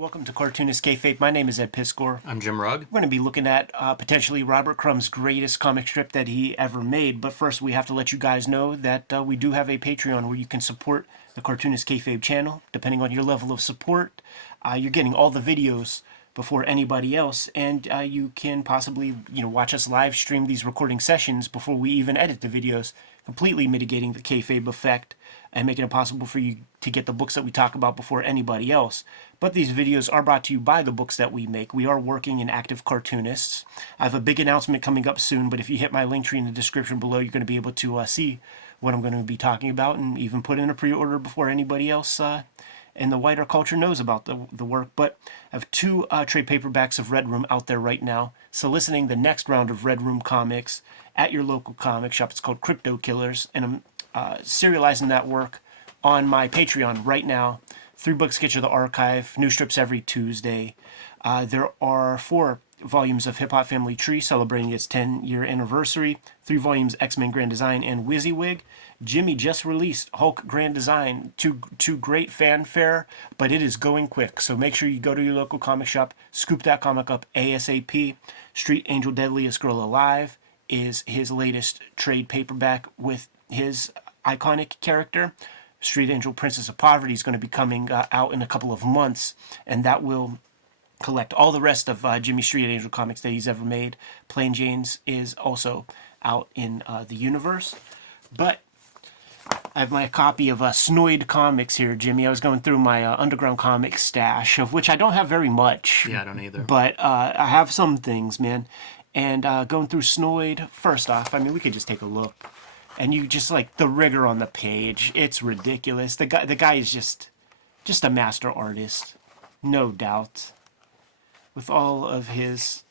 Welcome to Cartoonist Kayfabe. My name is Ed Piscor. I'm Jim Rugg. We're going to be looking at potentially Robert Crumb's greatest comic strip that he ever made. But first, we have to let you guys know that we do have a Patreon where you can support the Cartoonist Kayfabe channel. Depending on your level of support, you're getting all the videos before anybody else, and you can possibly watch us live stream these recording sessions before we even edit the videos, completely mitigating the kayfabe effect and making it possible for you to get the books that we talk about before anybody else. But these videos are brought to you by the books that we make. We are working and active cartoonists. I have a big announcement coming up soon, but if you hit my link tree in the description below, you're going to be able to see what I'm going to be talking about and even put in a pre-order before anybody else in the wider culture knows about the work. But I have two trade paperbacks of Red Room out there right now, soliciting the next round of Red Room comics at your local comic shop. It's called Crypto Killers, and I'm serializing that work on my Patreon right now. 3-book sketch of the archive, new strips every Tuesday. There are 4 volumes of Hip Hop Family Tree celebrating its 10-year anniversary, 3 volumes X-Men Grand Design and WYSIWYG. Jimmy just released Hulk Grand Design to great fanfare, but it is going quick, so make sure you go to your local comic shop, scoop that comic up ASAP. Street Angel Deadliest Girl Alive is his latest trade paperback with his iconic character. Street Angel Princess of Poverty is going to be coming out in a couple of months, and that will collect all the rest of Jimmy Street Angel comics that he's ever made. Plain Jane's is also out in the universe. But I have my copy of SNAIL comics here, Jimmy. I was going through my underground comic stash, of which I don't have very much. Yeah, I don't either. But I have some things, man. And going through SNAIL, first off, I mean, we could just take a look. And you just like the rigor on the page. It's ridiculous. The guy is just a master artist, no doubt. With all of his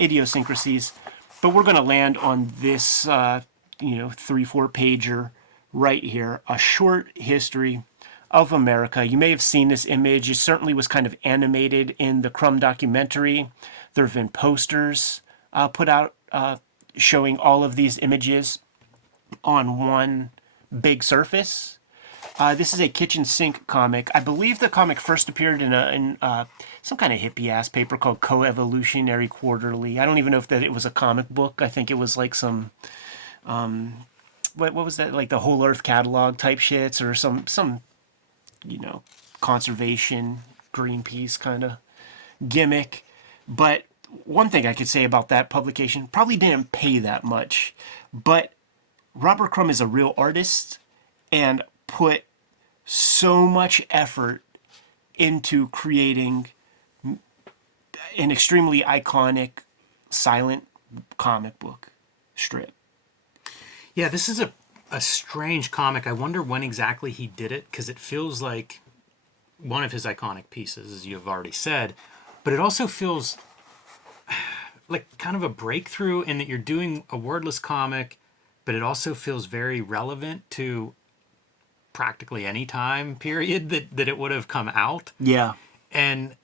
idiosyncrasies. But we're going to land on this 3-4 pager right here, a short history of America. You may have seen this image. It certainly was kind of animated in the Crumb documentary. There have been posters put out showing all of these images on one big surface. This is a kitchen sink comic. I believe the comic first appeared in some kind of hippie-ass paper called Co-Evolutionary Quarterly. I don't even know if it was a comic book. I think it was like some, what was that? Like the Whole Earth catalog type shits or some conservation, Greenpeace kind of gimmick. But one thing I could say about that publication, probably didn't pay that much, but Robert Crumb is a real artist and put so much effort into creating an extremely iconic silent comic book strip. Yeah, this is a strange comic. I wonder when exactly he did it, because it feels like one of his iconic pieces, as you've already said, but it also feels like kind of a breakthrough in that you're doing a wordless comic, but it also feels very relevant to practically any time period that it would have come out. Yeah. And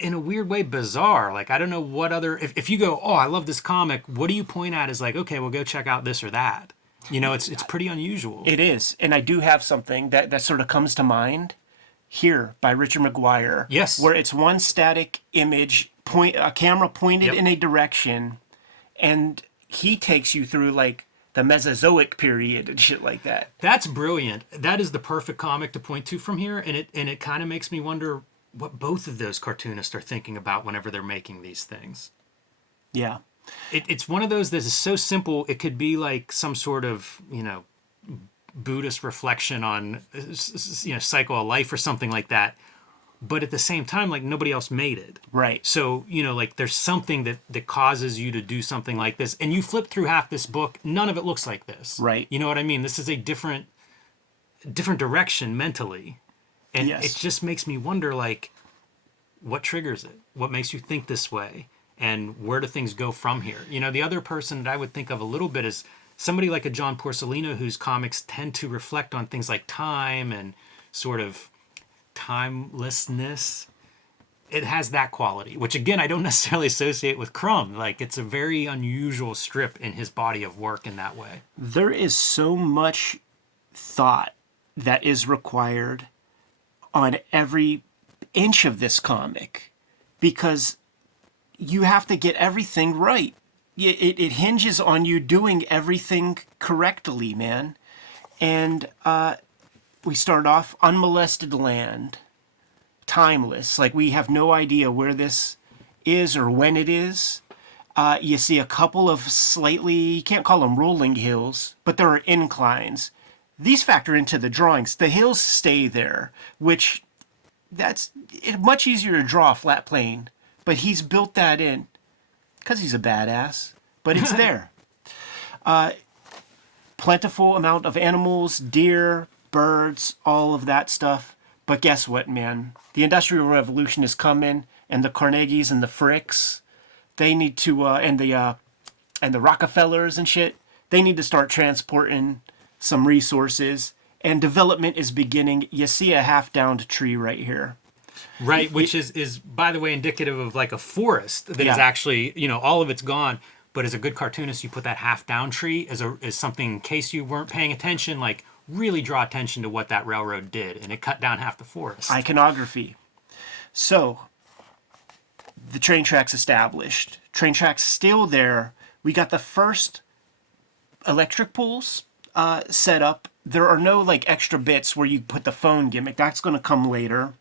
in a weird way, bizarre. Like, I don't know what other... If you go, oh, I love this comic, what do you point at as like, okay, well, go check out this or that? It's pretty unusual. It is. And I do have something that sort of comes to mind here by Richard McGuire. Yes. Where it's one static image, a camera pointed in a direction, and he takes you through like the Mesozoic period and shit like that. That's brilliant. That is the perfect comic to point to from here, and it kind of makes me wonder what both of those cartoonists are thinking about whenever they're making these things. Yeah. It's one of those that is so simple, it could be like some sort of, Buddhist reflection on, cycle of life or something like that. But at the same time, like, nobody else made it. Right. So, like, there's something that causes you to do something like this. And you flip through half this book, none of it looks like this. Right. You know what I mean? This is a different direction mentally. And it just makes me wonder, like, what triggers it? What makes you think this way? And where do things go from here? The other person that I would think of a little bit is somebody like a John Porcellino, whose comics tend to reflect on things like time and sort of timelessness. It has that quality, which again, I don't necessarily associate with Crumb. Like, it's a very unusual strip in his body of work in that way. There is so much thought that is required on every inch of this comic because you have to get everything right. It hinges on you doing everything correctly, man. And we start off unmolested land, timeless. Like we have no idea where this is or when it is. You see a couple of slightly, you can't call them rolling hills, but there are inclines. These factor into the drawings. The hills stay there, which it's much easier to draw a flat plane, but he's built that in because he's a badass, but it's there. Plentiful amount of animals, deer, birds, all of that stuff. But guess what, man? The Industrial Revolution is coming, and the Carnegies and the Fricks, they need to, and the Rockefellers and shit, they need to start transporting some resources, and development is beginning. You see a half-downed tree right here. Right, which is, by the way, indicative of like a forest that is Yeah. actually, all of it's gone. But as a good cartoonist, you put that half-down tree as something, in case you weren't paying attention, like really draw attention to what that railroad did, and it cut down half the forest. Iconography. So, the train track's established. Train track's still there. We got the first electric poles set up. There are no like extra bits where you put the phone gimmick. That's going to come later.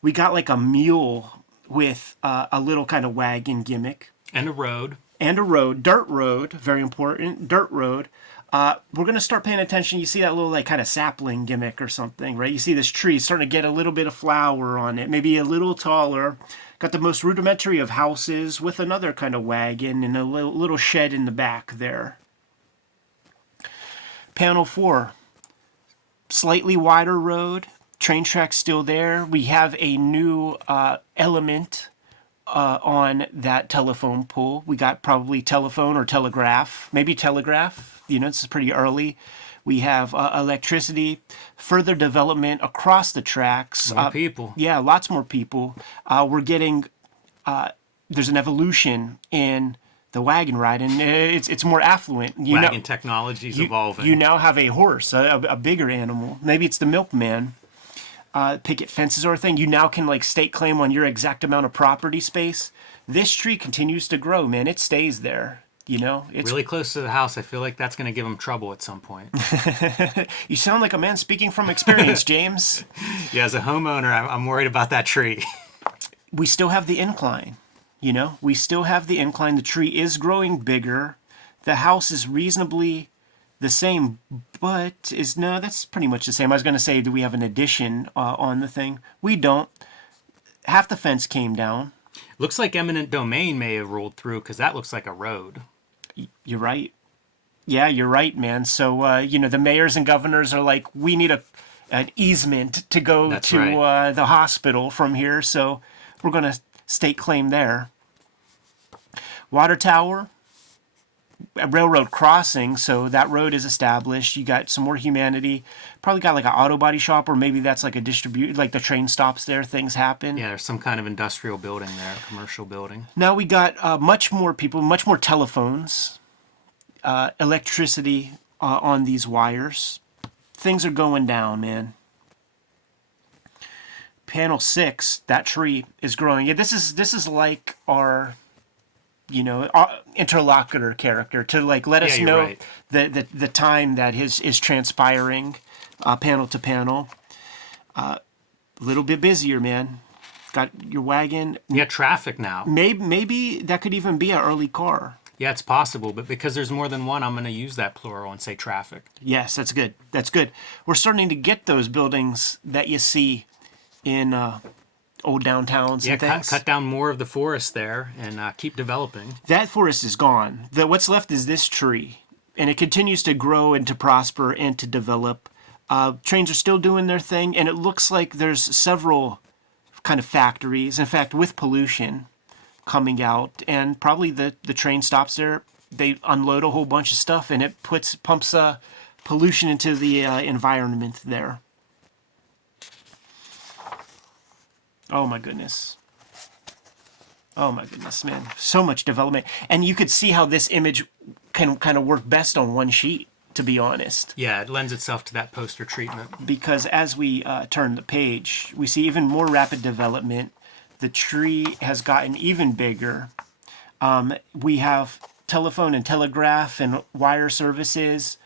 We got like a mule with a little kind of wagon gimmick. And a road. And a road, dirt road, very important, dirt road. We're going to start paying attention. You see that little like kind of sapling gimmick or something, right? You see this tree starting to get a little bit of flower on it, maybe a little taller. Got the most rudimentary of houses with another kind of wagon and a little shed in the back there. Panel 4, slightly wider road. Train track still there. We have a new element on that telephone pole. We got probably telephone or telegraph, maybe telegraph. This is pretty early. We have electricity, further development across the tracks. More people. Yeah, lots more people. We're getting, there's an evolution in the wagon ride, and it's more affluent. Wagon technology's evolving. You now have a horse, a bigger animal. Maybe it's the milkman. Picket fences or a thing. You now can like stake claim on your exact amount of property space. This tree continues to grow, man. It stays there. It's really close to the house. I feel like that's going to give him trouble at some point. You sound like a man speaking from experience, James. Yeah, as a homeowner, I'm worried about that tree. We still have the incline. We still have the incline. The tree is growing bigger. The house is reasonably the same, but that's pretty much the same. I was going to say, do we have an addition on the thing? We don't. Half the fence came down. Looks like eminent domain may have rolled through because that looks like a road. You're right. Yeah, you're right, man. So, the mayors and governors are like, we need an easement to go That's to right. the hospital from here, so we're going to stake claim there. Water tower, a railroad crossing, so that road is established. You got some more humanity. Probably got like an auto body shop, or maybe that's like a like the train stops there, things happen. Yeah, there's some kind of industrial building there, commercial building. Now we got much more people, much more telephones, electricity on these wires. Things are going down, man. Panel 6, that tree is growing. Yeah, this is like our interlocutor character to like let us know right. the time that is transpiring, panel to panel. A little bit busier, man. Got your wagon. Yeah, traffic now. Maybe that could even be an early car. Yeah, it's possible, but because there's more than one, I'm going to use that plural and say traffic. Yes, that's good. That's good. We're starting to get those buildings that you see in old downtowns and things. Cut down more of the forest there and keep developing. That forest is gone. What's left is this tree, and it continues to grow and to prosper and to develop. Trains are still doing their thing, and it looks like there's several kind of factories, in fact, with pollution coming out, and probably the train stops there. They unload a whole bunch of stuff, and it pumps pollution into the environment there. Oh my goodness. Oh my goodness, man. So much development. And you could see how this image can kind of work best on one sheet to be honest. Yeah, it lends itself to that poster treatment. Because as we turn the page, we see even more rapid development. The tree has gotten even bigger. We have telephone and telegraph and wire services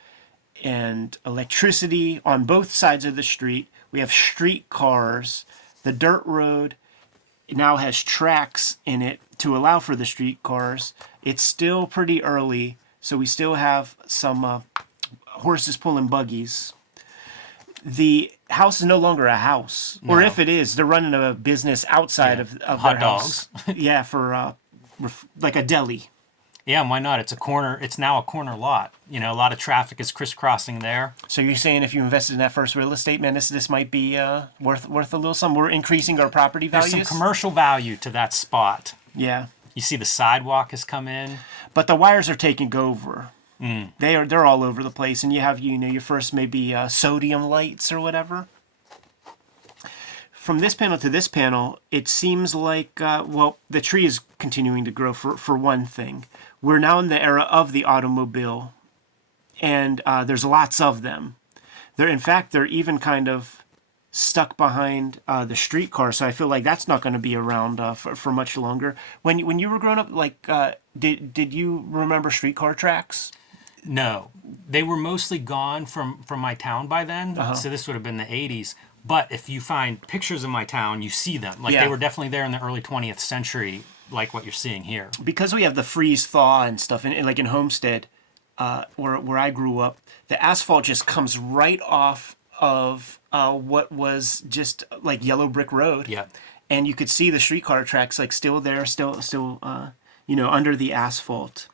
and electricity on both sides of the street. We have street cars. The dirt road now has tracks in it to allow for the street cars. It's still pretty early, so we still have some horses pulling buggies. The house is no longer a house, or No. if it is, they're running a business outside of Hot their house. Yeah, for like a deli. Yeah, and why not? It's a corner. It's now a corner lot. You know, a lot of traffic is crisscrossing there. So you're saying if you invested in that first real estate, man, this might be worth a little something. We're increasing our property There's values. some commercial value to that spot. Yeah, You see the sidewalk has come in. but the wires are taking over. They're all over the place, and you have your first maybe sodium lights or whatever. From this panel to this panel, it seems like the tree is continuing to grow for one thing. We're now in the era of the automobile, and there's lots of them. They're even kind of stuck behind the streetcar, so I feel like that's not going to be around for much longer. When you were growing up, like did you remember streetcar tracks? No, they were mostly gone from my town by then. So this would have been the 80s. But if you find pictures of my town, you see them. Like Yeah. they were definitely there in the early 20th century, like what you're seeing here. Because we have the freeze thaw and stuff, and like in Homestead, where I grew up, the asphalt just comes right off of what was just like yellow brick road. Yeah. And you could see the streetcar tracks like still there, still under the asphalt.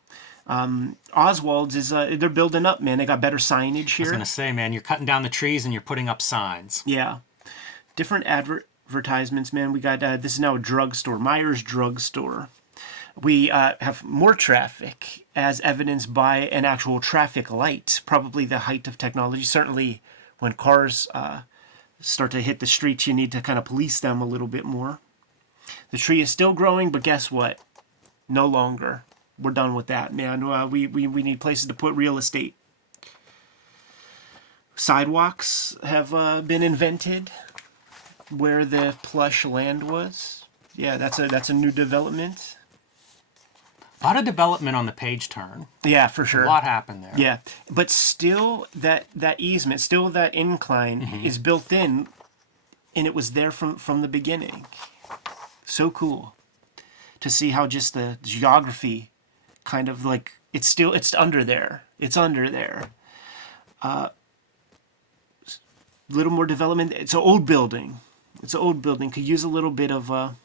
Oswald's is they're building up, man. They got better signage I was here. going to say, man, you're cutting down the trees and you're putting up signs. Yeah, different advertisements, man. We got this is now a drugstore, Myers Drugstore. We have more traffic, as evidenced by an actual traffic light. Probably the height of technology. Certainly, when cars start to hit the streets, you need to kind of police them a little bit more. The tree is still growing, but guess what? No longer. We're done with that, man. We need places to put real estate. Sidewalks have been invented where the plush land was. Yeah, that's a new development. A lot of development on the page turn. Yeah, for sure. A lot happened there. Yeah, but still that easement, still that incline is built in, and it was there from the beginning. So cool to see how just the geography kind of like it's under there. It's under there. Little more development. It's an old building. Could use a little bit of a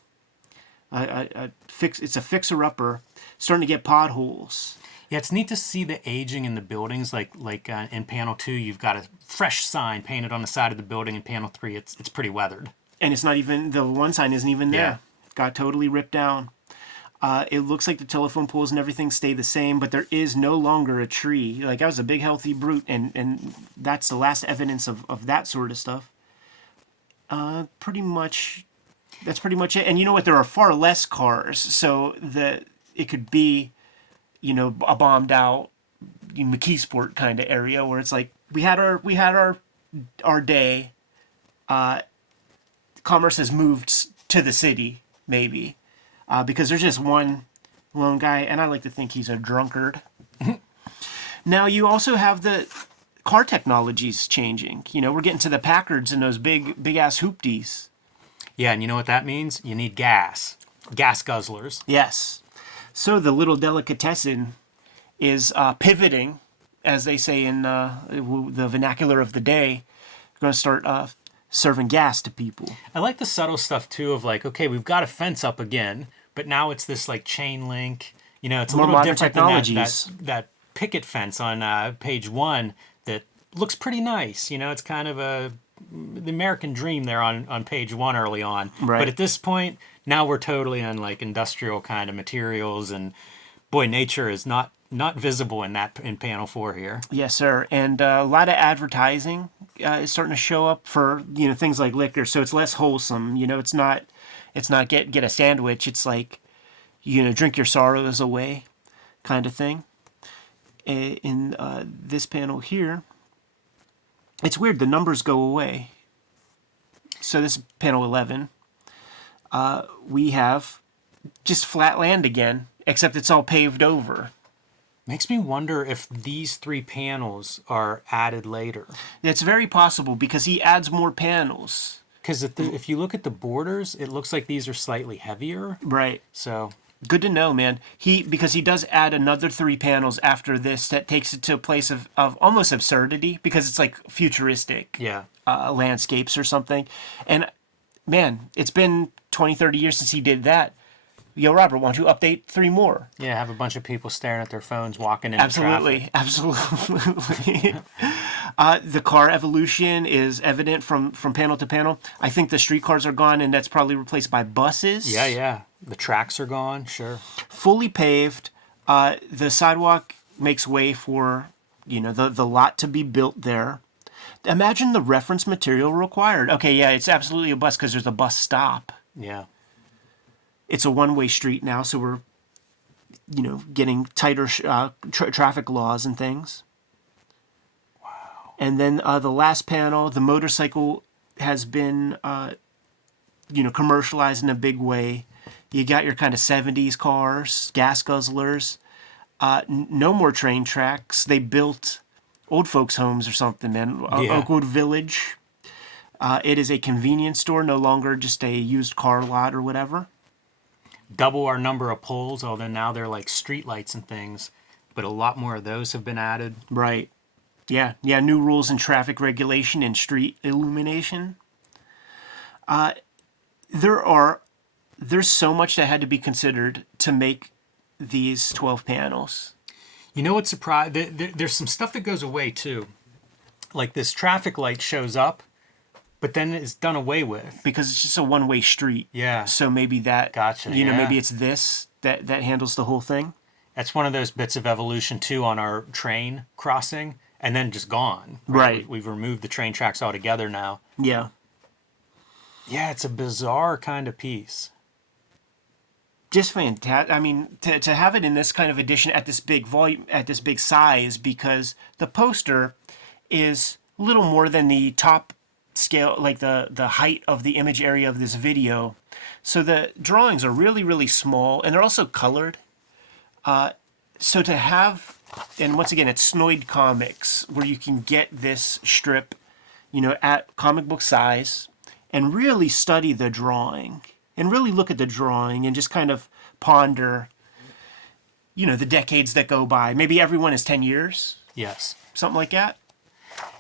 fix. It's a fixer-upper. Starting to get potholes. Yeah, it's neat to see the aging in the buildings. Like in panel 2, you've got a fresh sign painted on the side of the building. In panel 3, it's pretty weathered. And it's not even, the one sign isn't even there. Yeah. Got totally ripped down. It looks like the telephone poles and everything stay the same, but there is no longer a tree. Like, I was a big, healthy brute, and that's the last evidence of that sort of stuff. That's pretty much it. And you know what? There are far less cars, so it could be, a bombed out McKeesport kind of area where it's like we had our day. Commerce has moved to the city, maybe. Because there's just one lone guy, and I like to think he's a drunkard. Now, you also have the car technologies changing. We're getting to the Packards and those big-ass hoopties. Yeah, and you know what that means? You need gas. Gas guzzlers. Yes. So the little delicatessen is pivoting, as they say in the vernacular of the day. We're going to start serving gas to people. I like the subtle stuff, too, of like, okay, we've got a fence up again, but now it's this like chain link. It's a More little modern different technologies. than that picket fence on page 1 that looks pretty nice. It's kind of the American dream there on page 1 early on. Right. But at this point, now we're totally on like industrial kind of materials, and boy, nature is not visible in panel 4 here. Yes, sir. And a lot of advertising is starting to show up for things like liquor. So it's less wholesome. It's not get a sandwich. It's like drink your sorrows away, kind of thing. in this panel here, it's weird. The numbers go away. So this is panel 11. We have just flat land again, except it's all paved over. Makes me wonder if these 3 panels are added later. It's very possible because he adds more panels. Because if you look at the borders, it looks like these are slightly heavier. Right. So good to know, man. Because he does add another 3 panels after this that takes it to a place of almost absurdity because it's like futuristic landscapes or something. And man, it's been 20, 30 years since he did that. Yo, Robert, why don't you update 3 more? Yeah, have a bunch of people staring at their phones walking into traffic. Absolutely. The car evolution is evident from panel to panel. I think the streetcars are gone, and that's probably replaced by buses. Yeah. The tracks are gone, sure. Fully paved. The sidewalk makes way for, the lot to be built there. Imagine the reference material required. Okay, yeah, it's absolutely a bus because there's a bus stop. Yeah. It's a one-way street now, so we're, getting tighter traffic laws and things. Wow. And then the last panel, the motorcycle has been, commercialized in a big way. You got your kind of 70s cars, gas guzzlers. No more train tracks. They built old folks' homes or something, man. Oakwood Village. It is a convenience store, no longer just a used car lot or whatever. Double our number of poles, although now they're like street lights and things, but a lot more of those have been added. Right. Yeah, new rules in traffic regulation and street illumination. There's so much that had to be considered to make these 12 panels. You know what's surprised? There's some stuff that goes away too. Like this traffic light shows up, but then it's done away with. Because it's just a one-way street. Yeah. So maybe that, gotcha, maybe it's this that handles the whole thing. That's one of those bits of evolution too on our train crossing, and then just gone. Right. We've removed the train tracks altogether now. Yeah. Yeah, it's a bizarre kind of piece. Just fantastic. I mean, to have it in this kind of edition at this big volume, at this big size, because the poster is little more than the top scale, like the height of the image area of this video. So the drawings are really, really small, and they're also colored. So to have, and once again, it's SNAIL Comics, where you can get this strip, at comic book size, and really study the drawing, and really look at the drawing, and just kind of ponder, the decades that go by. Maybe everyone is 10 years. Yes. Something like that.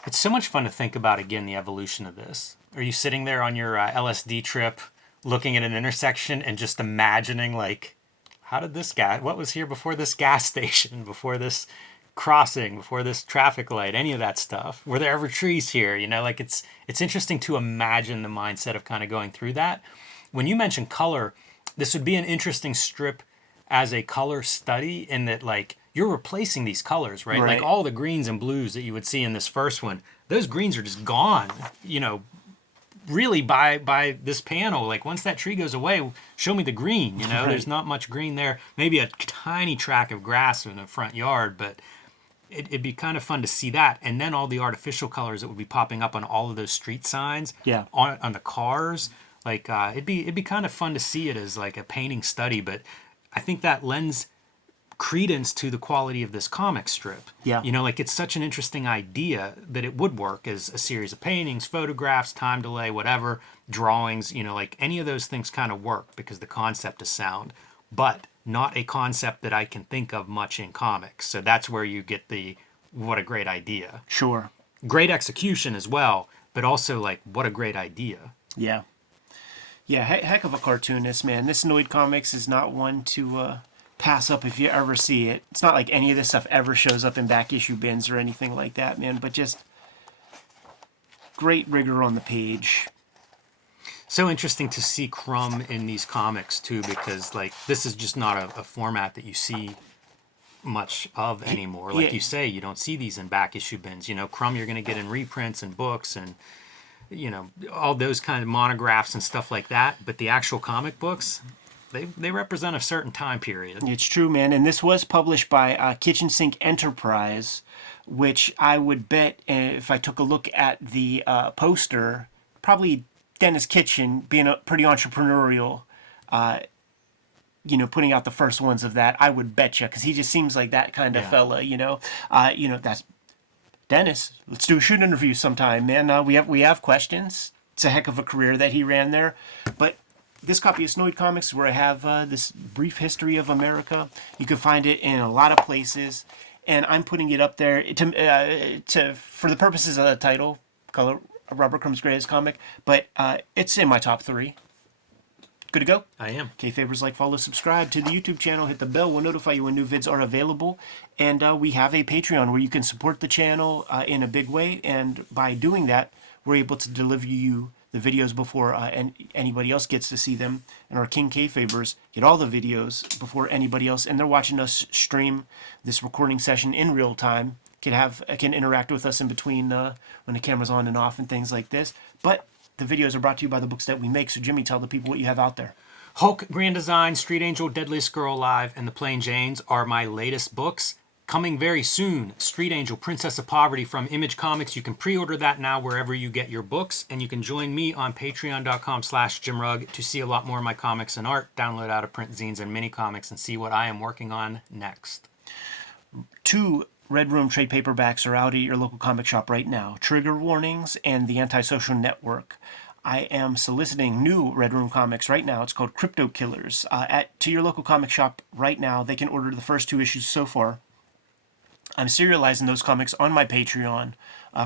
It's so much fun to think about, again, the evolution of this. Are you sitting there on your LSD trip looking at an intersection and just imagining, like, what was here before this gas station, before this crossing, before this traffic light, any of that stuff? Were there ever trees here? Like it's interesting to imagine the mindset of kind of going through that. When you mention color, this would be an interesting strip as a color study in that, like, you're replacing these colors, right? Like all the greens and blues that you would see in this first one, those greens are just gone, really by this panel. Like once that tree goes away, show me the green, Right. There's not much green there. Maybe a tiny tract of grass in the front yard, but it'd be kind of fun to see that. And then all the artificial colors that would be popping up on all of those street signs, on the cars. Like it'd be kind of fun to see it as like a painting study, but I think that lends credence to the quality of this comic strip. Yeah. Like it's such an interesting idea that it would work as a series of paintings, photographs, time delay, whatever, drawings, like any of those things kind of work because the concept is sound, but not a concept that I can think of much in comics. So that's where you get what a great idea. Sure. Great execution as well, but also like what a great idea. Yeah. Yeah, heck of a cartoonist, man. This SNAIL Comics is not one to pass up if you ever see it. It's not like any of this stuff ever shows up in back issue bins or anything like that, man, but just great rigor on the page. So interesting to see Crumb in these comics too, because like this is just not a format that you see much of anymore. Like you say, you don't see these in back issue bins. Crumb you're going to get in reprints and books and all those kind of monographs and stuff like that. But the actual comic books, They represent a certain time period. It's true, man. And this was published by Kitchen Sink Enterprise, which I would bet, if I took a look at the poster, probably Dennis Kitchen, being a pretty entrepreneurial, putting out the first ones of that, I would bet you, because he just seems like that kind of fella, that's Dennis. Let's do a shoot interview sometime, man. We have questions. It's a heck of a career that he ran there. But this copy of SNAIL Comics, where I have this brief history of America, you can find it in a lot of places, and I'm putting it up there for the purposes of the title, call it Robert Crumb's greatest comic, but it's in my top 3. Good to go? I am. Kayfabers, like, follow, subscribe to the YouTube channel, hit the bell, we'll notify you when new vids are available, and we have a Patreon where you can support the channel in a big way, and by doing that, we're able to deliver you the videos before anybody else gets to see them, and our King Kayfabers get all the videos before anybody else, and they're watching us stream this recording session in real time, can interact with us in between when the camera's on and off and things like this, but the videos are brought to you by the books that we make. So Jimmy, tell the people what you have out there. Hulk, Grand Design, Street Angel, Deadliest Girl Alive, and The Plain Janes are my latest books. Coming very soon, Street Angel, Princess of Poverty from Image Comics. You can pre-order that now wherever you get your books, and you can join me on patreon.com/JimRugg to see a lot more of my comics and art, download out-of-print zines and mini comics, and see what I am working on next. 2 Red Room trade paperbacks are out at your local comic shop right now. Trigger Warnings and The Antisocial Network. I am soliciting new Red Room comics right now. It's called Crypto Killers. To your local comic shop right now, they can order the first 2 issues so far. I'm serializing those comics on my Patreon.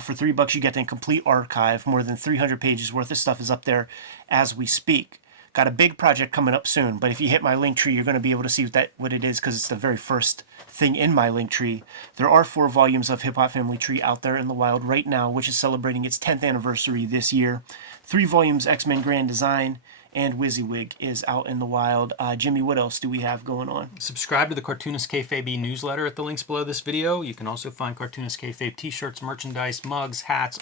For $3, you get the complete archive. More than 300 pages worth of stuff is up there as we speak. Got a big project coming up soon, but if you hit my link tree, you're going to be able to see what it is, because it's the very first thing in my link tree. There are 4 volumes of Hip Hop Family Tree out there in the wild right now, which is celebrating its 10th anniversary this year. 3 volumes X-Men Grand Design, and WYSIWYG is out in the wild. Jimmy, what else do we have going on? Subscribe to the Cartoonist Kayfabe newsletter at the links below this video. You can also find Cartoonist Kayfabe t-shirts, merchandise, mugs, hats,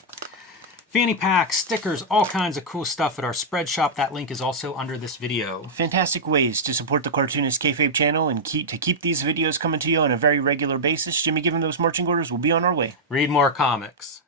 fanny packs, stickers, all kinds of cool stuff at our spread shop. That link is also under this video. Fantastic ways to support the Cartoonist Kayfabe channel and keep these videos coming to you on a very regular basis. Jimmy, given those marching orders, we'll be on our way. Read more comics.